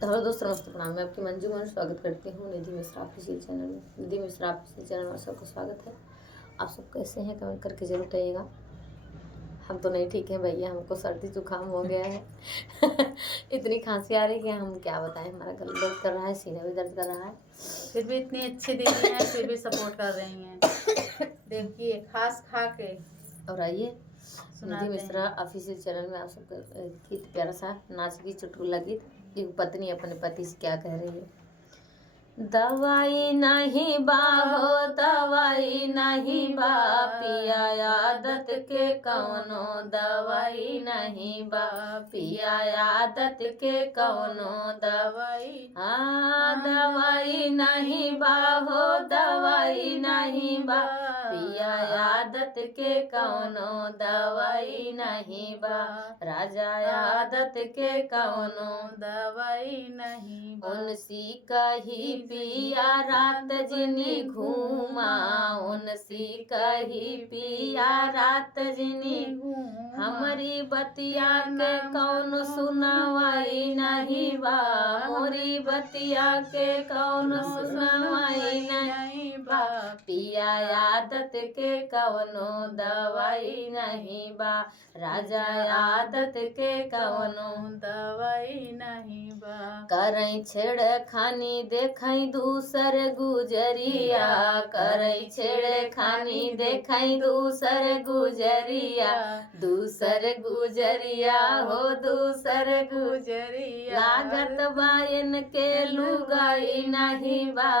तो हेलो दोस्तों, नमस्ते, प्रणाम। मैं आपकी मंजू मन स्वागत करती हूँ निधि मिश्रा ऑफिशियल चैनल में। निधि मिश्रा ऑफिशियल चैनल में सबका स्वागत है। आप सब कैसे हैं कमेंट करके जरूर बताइएगा। हम तो नहीं ठीक हैं भैया, हमको सर्दी जुकाम हो गया है। इतनी खांसी आ रही है कि हम क्या बताएं। हमारा गला दर्द कर रहा है, सीना भी दर्द कर रहा है। फिर भी इतनी अच्छी दीदी हैं, फिर भी सपोर्ट कर रही हैं। देखिए खास खा के और आइए निधि सुनाते मिश्रा हैं। ऑफिशियल चैनल में आप सबका गीत, प्यारा सा नाच की चुटकुला गीत। एक पत्नी अपने पति से क्या कह रही है। दवाई नहीं बाहो, दवाई नहीं बा, पिया आदत के कौनो दवाई नहीं बा, पिया आदत के कौनो दवाई। हाँ, दवाई नहीं बाहो, दवाई नहीं बा, पिया आदत के कौनो दवाई नहीं बा, राजा आदत के कौनो दवाई नहीं बा। उनसी कही पिया रात जिनी घूमा, उनसी कही पिया रात जिनी घूमा, हमारी बतिया के कौन सुनवाई नहीं बा, मोरी बतिया के कौन सुनवाई नहीं बा, पिया आदत के कौनो दवाई नहीं बा, राजा आदत के कौनो दवाई नहीं बा। करई छेड़खानी देखई दूसर गुजरिया, करई छेड़खानी देखई दूसर गुजरिया, दूसर गुजरिया हो दूसर गुजरिया, लागत बायन के लुगाई नहीं बा,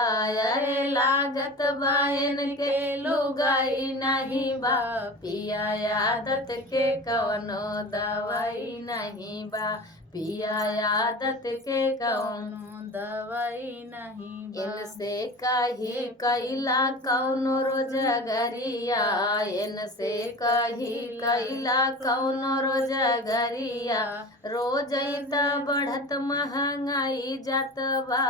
अरे लागत बायन के लुगाई नहीं बा, पिया आदत के कौनो दवाई नहीं बा, पिया आदत के कौनो दवाई नहीं बा। इनसे कही कैला कौनो रोजगरिया, इनसे कही कैला कौनो रोजगरिया, रोजैत बढ़त महंगाई जात बा,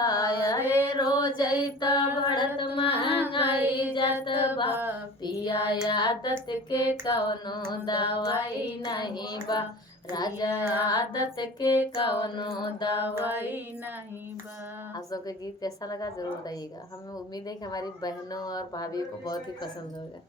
अरे रोजैत बढ़त महंगाई जात बा, पिया आदत के कौनो दवाई नहीं बा, राजा आदत के कौनो दवाई नहीं बा। आप सबके गीत कैसा लगा जरूर बताइएगा। हमें उम्मीद है कि हमारी बहनों और भाभी को बहुत ही पसंद होगा।